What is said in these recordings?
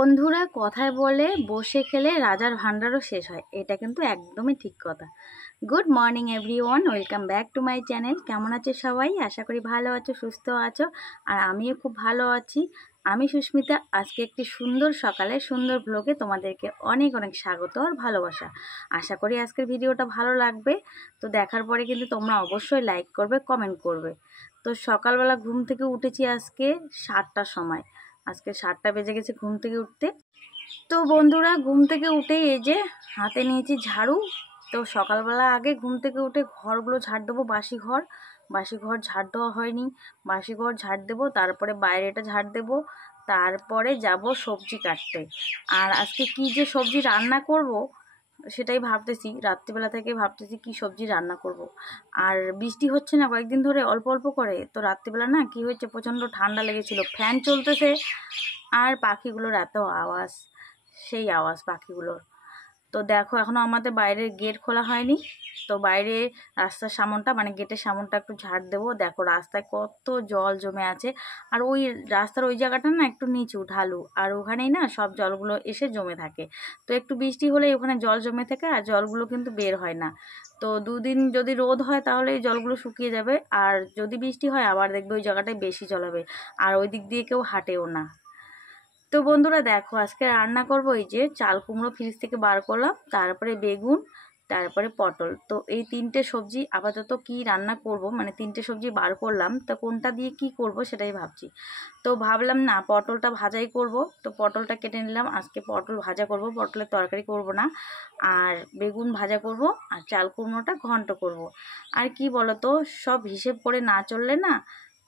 বন্ধুরা কথায় বলে বসে খেলে রাজার ভান্ডারও শেষ হয়, এটা কিন্তু একদমই ঠিক কথা। Good morning everyone, welcome back to my channel. কেমন আছো সবাই? আশা করি ভালো আছো, সুস্থ আছো, আর আমিও খুব ভালো আছি। আমি সুস্মিতা। আজকে একটি সুন্দর সকালে সুন্দর ব্লগে তোমাদেরকে অনেক অনেক স্বাগত আর ভালোবাসা। আশা করি আজকের ভিডিওটা ভালো লাগবে। তো দেখার পরে কিন্তু তোমরা অবশ্যই লাইক করবে, কমেন্ট করবে। তো সকালবেলা ঘুম থেকে উঠেছি আজকে 7টার সময়। আজকে 7টা বেজে গেছে ঘুম থেকে উঠতে। তো বন্ধুরা ঘুম থেকে উঠেই এই যে হাতে নিয়েছি ঝাড়ু। তো সকালবেলা আগে ঘুম থেকে উঠে ঘরগুলো ঝাড় দেবো, বাসি ঘর ঝাড় দেওয়া হয়নি। বাসি ঘর ঝাড় দেবো, তারপরে বাইরেটা ঝাড় দেবো, তারপরে যাব সবজি কাটতে। আর আজকে কি যে সবজি রান্না করব সেটাই ভাবতেছি, রাত্রিবেলা থেকে ভাবতেছি কি সবজি রান্না করব। আর বৃষ্টি হচ্ছে না কয়েকদিন ধরে, অল্প অল্প করে। তো রাত্রিবেলা না কি হয়েছে, প্রচণ্ড ঠান্ডা লেগেছিল, ফ্যান চলতেছে আর পাখিগুলোর এত আওয়াজ, সেই আওয়াজ পাখিগুলোর। তো দেখো এখনও আমাদের বাইরের গেট খোলা হয়নি। তো বাইরে রাস্তার সামনটা মানে গেটের সামনটা একটু ঝাড় দেবো। দেখো রাস্তায় কত জল জমে আছে, আর ওই রাস্তার ওই জায়গাটা না একটু নিচু ঢালু, আর ওখানেই না সব জলগুলো এসে জমে থাকে। তো একটু বৃষ্টি হলেই ওখানে জল জমে থাকে, আর জলগুলো কিন্তু বের হয় না। তো দুদিন যদি রোদ হয় তাহলে এই জলগুলো শুকিয়ে যাবে, আর যদি বৃষ্টি হয় আবার দেখবে ওই জায়গাটায় বেশি জল হবে, আর ওই দিক দিয়ে কেউ হাঁটেও না। তো বন্ধুরা দেখো আজকে রান্না করব, এই যে চাল কুমড়ো ফ্রিজ থেকে বার করলাম, তারপরে বেগুন, তারপরে পটল। তো এই তিনটে সবজি আপাতত কি রান্না করব, মানে তিনটে সবজি বার করলাম, তো কোনটা দিয়ে কি করব সেটাই ভাবছি। তো ভাবলাম না পটলটা ভাজাই করব। তো পটলটা কেটে নিলাম, আজকে পটল ভাজা করব, পটলের তরকারি করব না। আর বেগুন ভাজা করব, আর চাল কুমড়োটা ঘন্ট করব। আর কি বলো তো, সব হিসেব করে না চললে না,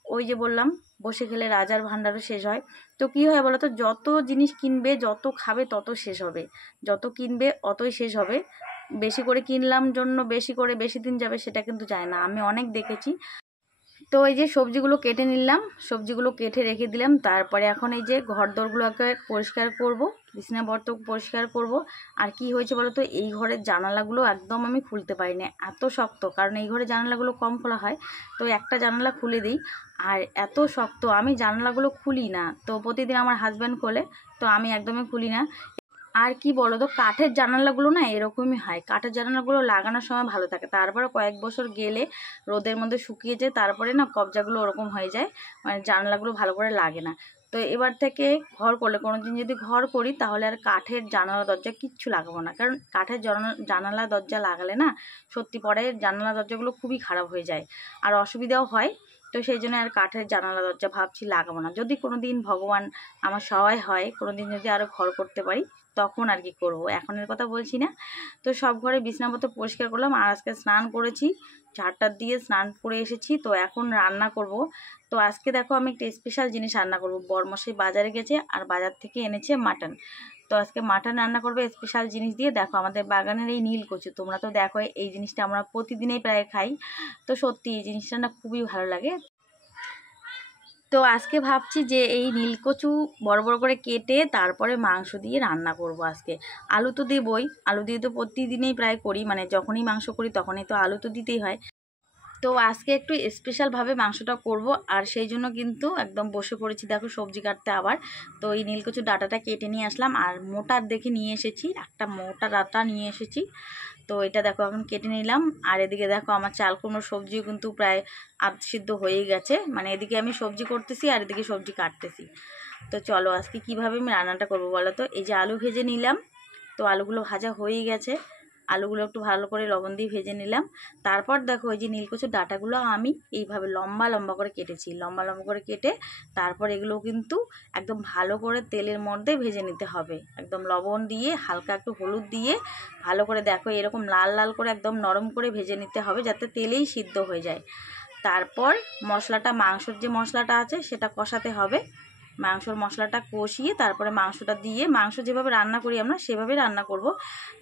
ওই যে বললাম বসে খেলে রাজার ভান্ডারও শেষ হয়। তো কী হয় বলো তো, যত জিনিস কিনবে যত খাবে তত শেষ হবে, যত কিনবে অতই শেষ হবে। বেশি করে কিনলাম জন্য বেশি করে বেশি দিন যাবে সেটা কিন্তু যায় না, আমি অনেক দেখেছি। তো এই যে সবজিগুলো কেটে নিলাম, সবজিগুলো কেটে রেখে দিলাম। তারপরে এখন এই যে ঘরদোরগুলোকে পরিষ্কার করব, বিছানাপত্র পরিষ্কার করব। আর কি হয়েছে বলো তো, এই ঘরের জানালাগুলো একদম আমি খুলতে পারি না, এত শক্ত। কারণ এই ঘরের জানালাগুলো কম খোলা হয়, তো একটা জানালা খুলে দিই, আর এত শক্ত আমি জানালাগুলো খুলি না। তো প্রতিদিন আমার হাজব্যান্ড খোলে, তো আমি একদমই খুলি না। আর কি বলো তো, কাঠের জানালাগুলো না এরকমই হয়, কাঠের জানালাগুলো লাগানোর সময় ভালো থাকে, তারপরে কয়েক বছর গেলে রোদের মধ্যে শুকিয়ে যায়, তারপরে না কবজাগুলো ওরকম হয়ে যায়, মানে জানালাগুলো ভালো করে লাগে না। তো এবার থেকে ঘর করলে, কোনো দিন যদি ঘর করি তাহলে আর কাঠের জানালা দরজা কিচ্ছু লাগাবো না। কারণ কাঠের জানালা দরজা লাগালে না সত্যি পরে জানালা দরজাগুলো খুবই খারাপ হয়ে যায়, আর অসুবিধাও হয়। তো সেই জন্য আর কাঠের জানালা দরজা ভাবছি লাগাবো না। যদি কোনো দিন ভগবান আমার সহায় হয়, কোনো দিন যদি আরও ঘর করতে পারি তখন আর কি করবো, এখনের কথা বলছি না। তো সব ঘরে বিছানাপত্র পরিষ্কার করলাম, আর আজকে স্নান করেছি, ঝাড়টার দিয়ে স্নান করে এসেছি। তো এখন রান্না করব। তো আজকে দেখো আমি একটা স্পেশাল জিনিস রান্না করব। বরমশাই বাজারে গেছে আর বাজার থেকে এনেছে মাটন। তো আজকে মাটন রান্না করবে স্পেশাল জিনিস দিয়ে। দেখো আমাদের বাগানের এই নীল কচু, তোমরা তো দেখো এই জিনিসটা আমরা প্রতিদিনই প্রায় খাই। তো সত্যি এই জিনিসটা না খুবই ভালো লাগে। তো আজকে ভাবছি যে এই নীলকচু বড় বড় করে কেটে তারপরে মাংস দিয়ে রান্না করব আজকে। আলু তো দেবই, আলু দিয়ে তো প্রতিদিনই প্রায় করি, মানে যখনই মাংস করি তখনই তো আলু তো দিতেই হয়। তো আজকে একটু স্পেশালভাবে মাংসটা করব, আর সেই জন্য কিন্তু একদম বসে পড়েছি দেখো সবজি কাটতে আবার। তো এই নীলকচুর ডাঁটাটা কেটে নিয়ে আসলাম, আর মোটার দেখে নিয়ে এসেছি, একটা মোটা ডাঁটা নিয়ে এসেছি। তো এটা দেখো এখন কেটে নিলাম। আর এদিকে দেখো আমার চাল কুমড়োর সবজিও কিন্তু প্রায় আধ সিদ্ধ হয়েই গেছে, মানে এদিকে আমি সবজি করতেছি আর এদিকে সবজি কাটতেছি। তো চলো আজকে কিভাবে আমি রান্নাটা করবো বলো তো। এই যে আলু ভেজে নিলাম, তো আলুগুলো ভাজা হয়েই গেছে, আলুগুলো একটু ভালো করে লবণ দিয়ে ভেজে নিলাম। তারপর দেখো ওই যে নীলকচুর ডাঁটাগুলো আমি এইভাবে লম্বা লম্বা করে কেটেছি, লম্বা লম্বা করে কেটে তারপর এগুলো কিন্তু একদম ভালো করে তেলের মধ্যে ভেজে নিতে হবে, একদম লবণ দিয়ে হালকা একটু হলুদ দিয়ে ভালো করে দেখো এরকম লাল লাল করে একদম নরম করে ভেজে নিতে হবে, যাতে তেলেই সিদ্ধ হয়ে যায়। তারপর মশলাটা, মাংসের যে মশলাটা আছে সেটা কষাতে হবে। মাংসর মশলাটা কষিয়ে তারপরে মাংসটা দিয়ে, মাংস যেভাবে রান্না করি আমরা সেভাবেই রান্না করব।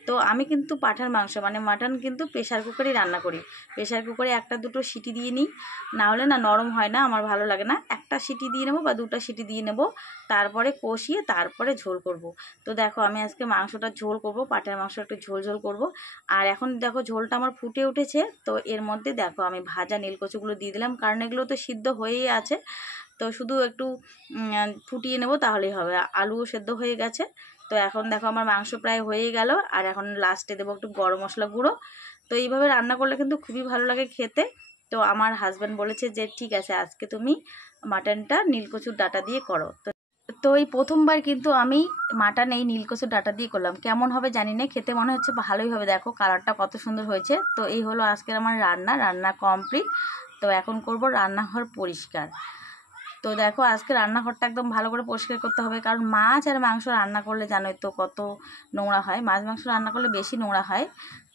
তো আমি কিন্তু পাঁঠার মাংস মানে মাটন কিন্তু প্রেশার কুকারেই রান্না করি। প্রেশার কুকারে একটা দুটো সিটি দিয়ে নিই, না হলে না নরম হয় না, আমার ভালো লাগে না। একটা সিটি দিয়ে নেবো বা দুটো সিটি দিয়ে নেব, তারপরে কষিয়ে তারপরে ঝোল করব। তো দেখো আমি আজকে মাংসটা ঝোল করব, পাঁঠার মাংস একটু ঝোল ঝোল করব। আর এখন দেখো ঝোলটা আমার ফুটে উঠেছে, তো এর মধ্যে দেখো আমি ভাজা নীলকচুগুলো দিয়ে দিলাম, কারণ এগুলো তো সিদ্ধ হয়েই আছে। তো শুধু একটু ফুটিয়ে নেব তাহলেই হবে। আলুও সেদ্ধ হয়ে গেছে। তো এখন দেখো আমার মাংস প্রায় হয়ে গেল, আর এখন লাস্টে দেবো একটু গরম মশলা গুঁড়ো। তো এইভাবে রান্না করলে কিন্তু খুবই ভালো লাগে খেতে। তো আমার হাজব্যান্ড বলেছে যে ঠিক আছে আজকে তুমি মাটনটা নীলকচুর ডাঁটা দিয়ে করো। তো এই প্রথমবার কিন্তু আমি মাটন এই নীলকচুর ডাঁটা দিয়ে করলাম, কেমন হবে জানি না, খেতে মনে হচ্ছে ভালোই হবে। দেখো কালারটা কত সুন্দর হয়েছে। তো এই হলো আজকের আমার রান্না কমপ্লিট। তো এখন করব রান্নাঘর পরিষ্কার। তো দেখো আজকে রান্নাঘরটা একদম ভালো করে পরিষ্কার করতে হবে, কারণ মাছ আর মাংস রান্না করলে জানোই তো কত নোংরা হয়। মাছ মাংস রান্না করলে বেশি নোংরা হয়,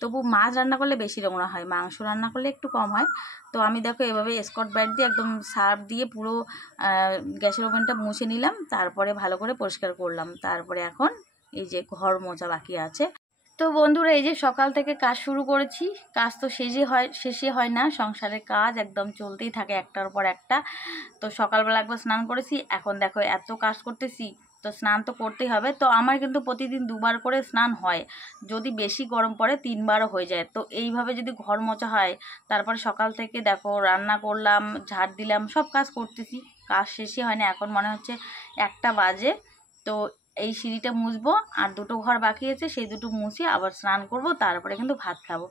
তবু মাছ রান্না করলে বেশি নোংরা হয়, মাংস রান্না করলে একটু কম হয়। তো আমি দেখো এভাবে স্কচ ব্রাইট দিয়ে একদম সার্ফ দিয়ে পুরো গ্যাসের ওভেনটা মুছে নিলাম, তারপরে ভালো করে পরিষ্কার করলাম। তারপরে এখন এই যে ঘর মোছা বাকি আছে। তো বন্ধুরা এই যে সকাল থেকে কাজ শুরু করেছি, কাজ তো শেষে হয় না, সংসারের কাজ একদম চলতেই থাকে একটার পর একটা। তো সকালবেলা একবার স্নান করেছি, এখন দেখো এত কাজ করতেছি, তো স্নান তো করতেই হবে। তো আমার কিন্তু প্রতিদিন 2বার করে স্নান হয়, যদি বেশি গরম পড়ে 3বারও হয়ে যায়। তো এইভাবে যদি ঘর মোছা হয়, তারপরে সকাল থেকে দেখো রান্না করলাম, ঝাড় দিলাম, সব কাজ করতেছি, কাজ শেষই হয় না। এখন মনে হচ্ছে 1টা বাজে। তো এই সিঁড়িটা মুছবো, আর 2টো ঘর বাকি আছে, সেই 2টো মুছে আবার স্নান করব, তারপরে কিন্তু ভাত খাবো।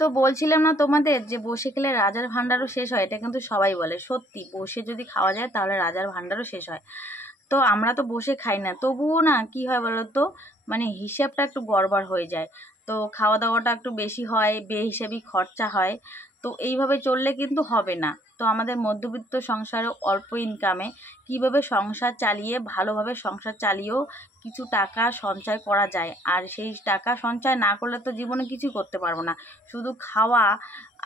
তো বলছিলাম না তোমাদের যে বসে খেলে রাজার ভাণ্ডারও শেষ হয়, এটা কিন্তু সবাই বলে, সত্যি বসে যদি খাওয়া যায় তাহলে রাজার ভাণ্ডারও শেষ হয়। তো আমরা তো বসে খাই না, তবুও না কি হয় বলো তো, মানে হিসাবটা একটু গড়বড় হয়ে যায়। তো খাওয়া দাওয়াটা একটু বেশি হয়, বেহিসাবি খরচা হয়। তো এইভাবে চললে কিন্তু হবে না। তো আমাদের মধ্যবিত্ত সংসারে অল্প ইনকামে কিভাবে সংসার চালিয়ে, ভালোভাবে সংসার চালিয়েও কিছু টাকা সঞ্চয় করা যায়। আর সেই টাকা সঞ্চয় না করলে তো জীবনে কিছুই করতে পারবো না। শুধু খাওয়া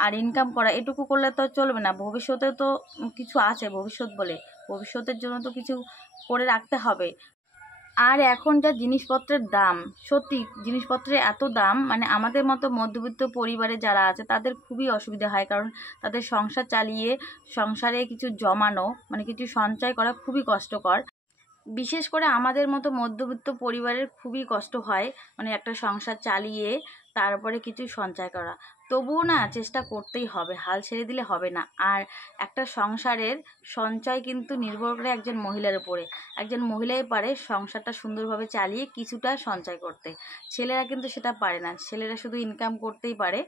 আর ইনকাম করা এটুকু করলে তো চলবে না, ভবিষ্যতে তো কিছু আছে, ভবিষ্যৎ বলে ভবিষ্যতের জন্য তো কিছু করে রাখতে হবে। আর এখন যা জিনিসপত্রের দাম, সত্যি জিনিসপত্রের এত দাম, মানে আমাদের মতো মধ্যবিত্ত পরিবারে যারা আছে তাদের খুবই অসুবিধা হয়, কারণ তাদের সংসার চালিয়ে সংসারে কিছু জমানো, মানে কিছু সঞ্চয় করা খুবই কষ্টকর। বিশেষ করে আমাদের মতো মধ্যবিত্ত পরিবারের খুবই কষ্ট হয়, মানে একটা সংসার চালিয়ে তারপরে কিছু সঞ্চয় করা। তবুও না চেষ্টা করতেই হবে, হাল ছেড়ে দিলে হবে না। আর একটা সংসারের সঞ্চয় কিন্তু নির্ভর করে একজন মহিলার উপরে। একজন মহিলাই পারে সংসারটা সুন্দরভাবে চালিয়ে কিছুটা সঞ্চয় করতে, ছেলেরা কিন্তু সেটা পারে না, ছেলেরা শুধু ইনকাম করতেই পারে।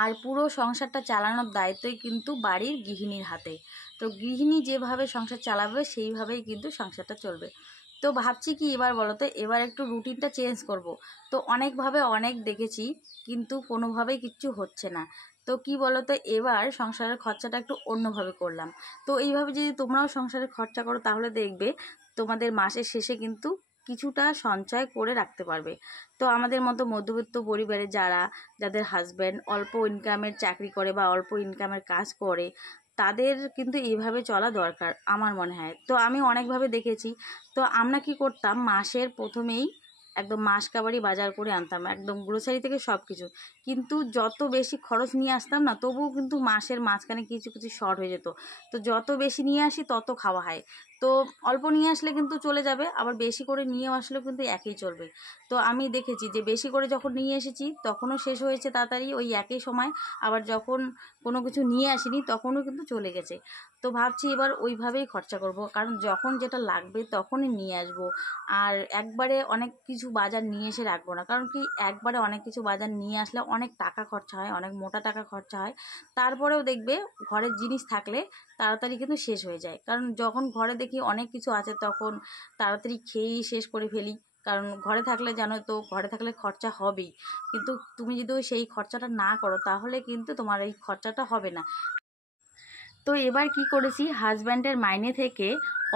আর পুরো সংসারটা চালানোর দায়িত্বই কিন্তু বাড়ির গৃহিণীর হাতে। তো গৃহিণী যেভাবে সংসার চালাবে সেইভাবেই কিন্তু সংসারটা চলবে। তো ভাবছি কি এবার বলো তো, এবার একটু রুটিনটা চেঞ্জ করব। তো অনেকভাবে অনেক দেখেছি, কিন্তু কোনোভাবেই কিচ্ছু হচ্ছে না। তো কি বলো তো, এবার সংসারের খরচাটা একটু অন্যভাবে করলাম। তো এইভাবে যদি তোমরাও সংসারের খরচা করো, তাহলে দেখবে তোমাদের মাসের শেষে কিন্তু কিছুটা সঞ্চয় করে রাখতে পারবে। তো আমাদের মতো মধ্যবিত্ত পরিবারে যাদের হাজব্যান্ড অল্প ইনকামের চাকরি করে বা অল্প ইনকামের কাজ করে, তাদের কিন্তু এইভাবে চলা দরকার আমার মনে হয়। তো আমি অনেকভাবে দেখেছি। তো আমরা কি করতাম, মাসের প্রথমেই একদম মাস কাবারি বাজার করে আনতাম, একদম গ্রোসারি থেকে সব কিছু। কিন্তু যত বেশি খরচ নিয়ে আসতাম না, তবুও কিন্তু মাসের মাঝখানে কিছু কিছু শর্ট হয়ে যেত। তো যত বেশি নিয়ে আসি তত খাওয়া হয়। তো অল্প নিয়ে আসলে কিন্তু চলে যাবে, আবার বেশি করে নিয়ে আসলেও কিন্তু একই চলবে। তো আমি দেখেছি যে বেশি করে যখন নিয়ে এসেছি তখনও শেষ হয়েছে তাড়াতাড়ি ওই একই সময়, আবার যখন কোনো কিছু নিয়ে আসিনি তখনও কিন্তু চলে গেছে। তো ভাবছি এবার ওইভাবেই খরচা করব, কারণ যখন যেটা লাগবে তখনই নিয়ে আসব। আর একবারে অনেক কিছু বাজার নিয়ে এসে রাখবো না, কারণ কি একবারে অনেক কিছু বাজার নিয়ে আসলে অনেক টাকা খরচা হয়, অনেক মোটা টাকা খরচা হয়। তারপরেও দেখবে ঘরের জিনিস থাকলে তাড়াতাড়ি কিন্তু শেষ হয়ে যায়, কারণ যখন ঘরে দেখি অনেক কিছু আছে তখন তাড়াতাড়ি খেয়েই শেষ করে ফেলি। কারণ ঘরে থাকলে জানো তো, ঘরে থাকলে খরচা হবেই, কিন্তু তুমি যদি সেই খরচাটা না করো তাহলে কিন্তু তোমার এই খরচাটা হবে না। তো এবার কি করেছি, হাজব্যান্ডের মাইনে থেকে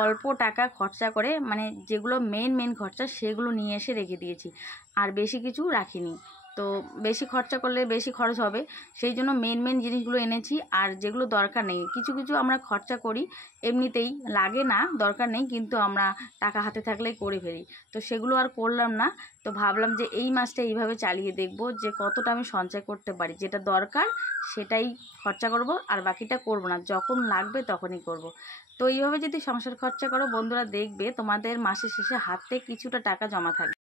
অল্প টাকা খরচা করে, মানে যেগুলো মেন খরচা সেগুলো নিয়ে এসে রেখে দিয়েছি, আর বেশি কিছু রাখিনি। তো বেশি খরচা করলে বেশি খরচ হবে, সেই জন্য মেন জিনিসগুলো এনেছি। আর যেগুলো দরকার নেই, কিছু কিছু আমরা খরচা করি এমনিতেই, লাগে না, দরকার নেই, কিন্তু আমরা টাকা হাতে থাকলেই করে ফেলি। তো সেগুলো আর করলাম না। তো ভাবলাম যে এই মাসটা এইভাবে চালিয়ে দেখব যে কতটা আমি সঞ্চয় করতে পারি, যেটা দরকার সেটাই খরচা করব, আর বাকিটা করব না, যখন লাগবে তখনই করব। তো এইভাবে যদি সংসার খরচা করো বন্ধুরা, দেখবে তোমাদের মাসের শেষে হাতে কিছুটা টাকা জমা থাকবে।